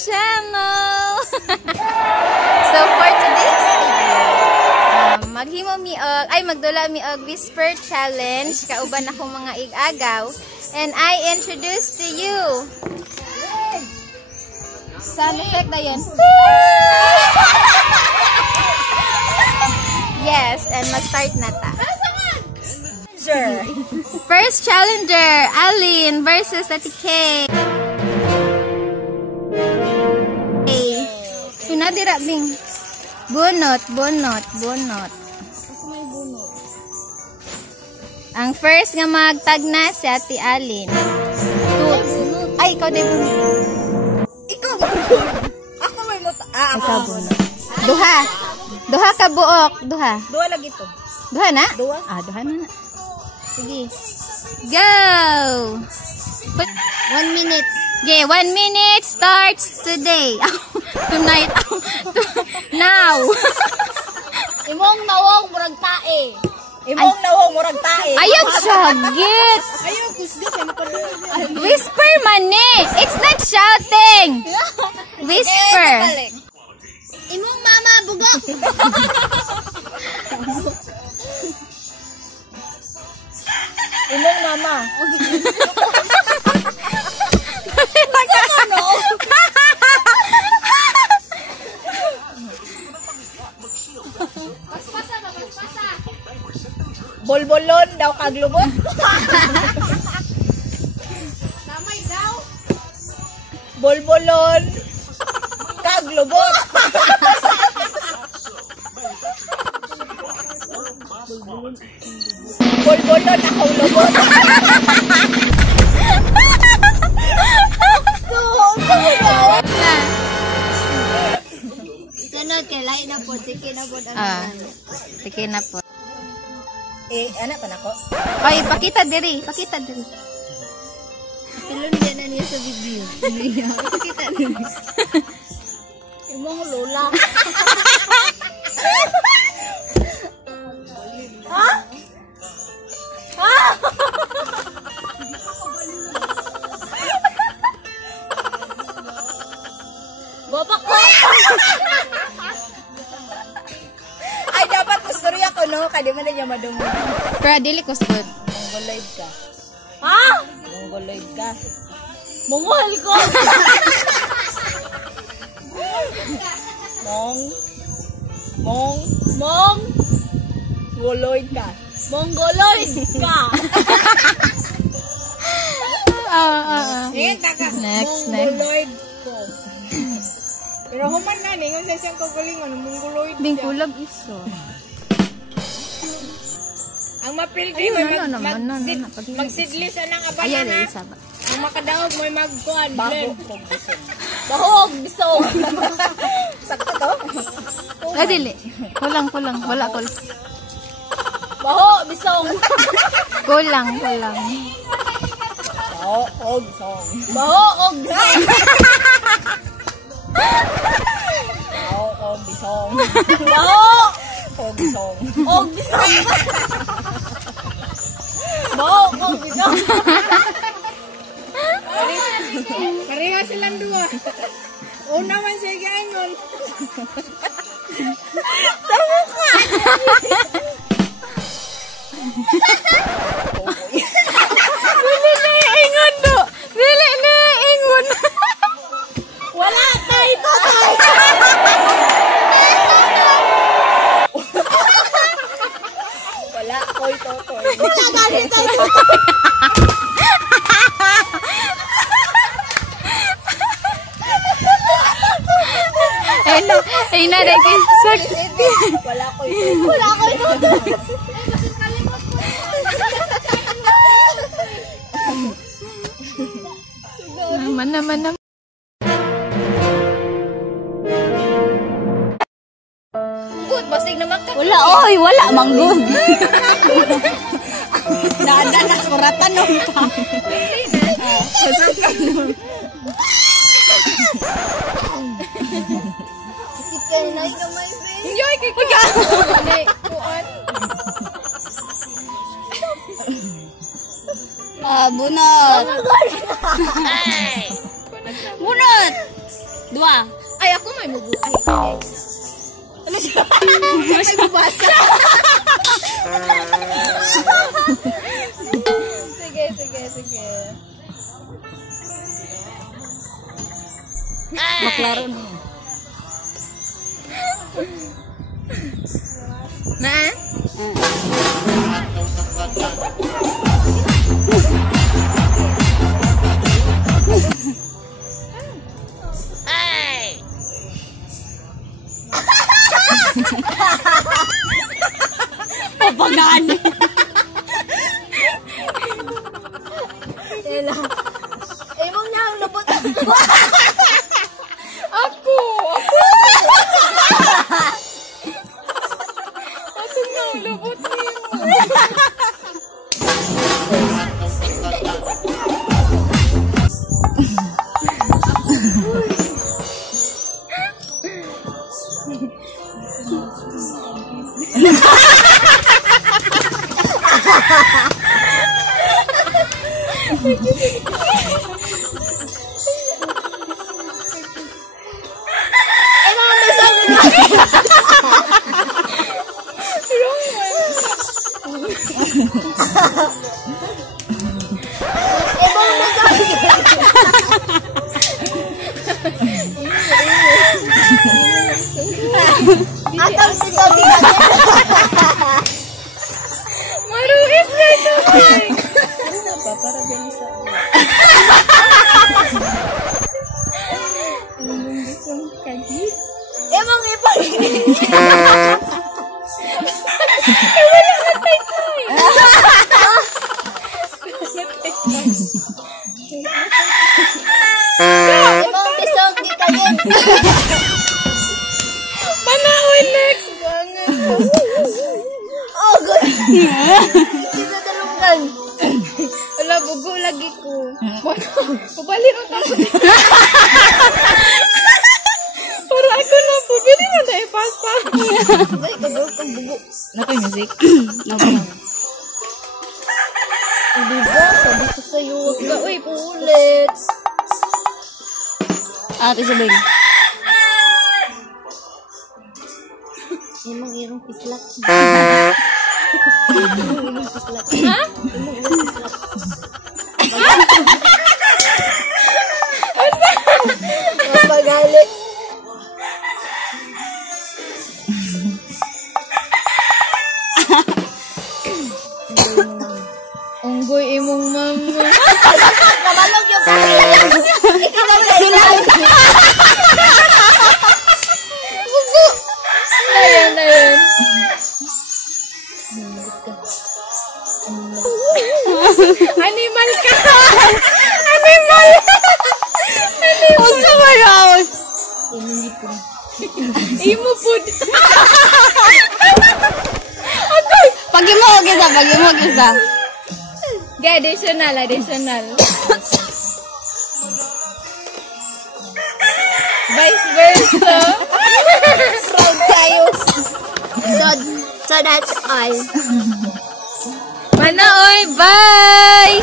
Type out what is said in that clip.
channel! So for today's video, maghimo mi magdula mi og whisper challenge kauban ako mga igagaw, and I introduce to you sound effect na yun. Yes, and mag-start na ta. First challenger, Alin versus Ate Kay. Sinadira bing. Bunot. Ang first nga magtag na si Ate Alin. Ay, ikaw din bunot. Ikaw bunot. Ako may muta. Ikaw bunot. Duha ka buok. Duha lagi to. Duha na? Duha duha na. Sige. Go! 1 minute. Okay, 1 minute starts today. Tonight. Now. Imong nawong murag tae. Ayaw sagit. Ayaw kusga kay napadulog. Whisper man eh. It's not shouting. Whisper. Imong mama bugo. Imong mama. Bolbolon daw kaglubot. Tamay daw. Bolbolon kaglubot. Bolbolon ako lubot. Sunod kay lain na po, sige na po. Sige na po. Anak pa na ko. Ay, pakita diri. Pilon din na niya sa video. Pakita diri. Imong lola. Bapak ko! Ay, dapat kusturya ko, no? Kaya man na niya madungo. Pero dili ko stud. Mongoloid ka. Ha? Mongoloid ka. Mongol ko! Mongoloid ka. Mongoloid ka. Next. Mongoloid ko. Pero human na, ningon sa siyang kagalingon, mongoloid siya. Bingkulag iso. Ang mapildi, magsidlis ng abala na. Ang makadaog mo'y magkuhan. Bahog, bisong. Sakto to? Dili. Kulang. Wala kul. Baho, bisong. Kulang. Baho, og, bisong. Baho, og, bisong. Baho, og, bisong. Baho, og, bisong. Og, bisong. Baho, og, bisong. Pareha silang dua. Una man siya gaingon. Sa mukha. Dili na ingon. Wala tayo. Wala koy totoy. Tagalit tayo. Ay na lagi. Wala koy totoy. Naman. Good, basig naman ka. Wala manggod. Dada na suratan nung pa. Sakit kayo na ikamay, babe. Enjoy kay kuya. Kuan. Bunot. Bunot. Dua. Ay, ako may mubu. Ay. Ano siya? May bubasa. Sige. Maklaro na. Na? Papagaan. Tela. Emong niya ang lubot. Ako na ang lubot niyo. Atang dito din. Maruis ka ito. Ano ba? Para din sa... Isang kagit. Emang ipagin. Emang bisog di kayo. Panahon next. Oh, good. Isa dalungan. Wala, bugo lagi ko. Pabaliw ako. Para ako na po. Pwede na tayo pasta. Ay, kagaw kang bugo. Nako music. Nako. Diba? Sabi ko sa'yo, huwag ka. Uy, pulit. Ate Sabing. Emang irong pislak. Ha? Mapagalit. Unggoy imong mama. Kabalog yung kaya. Ikaw na sila. Na yun. Animal ka. Animal. Unsa ba raw? Imo pud. Pagimog isa. Additional. Vice versa. Proud tayo. So that's all. Manaoy, bye!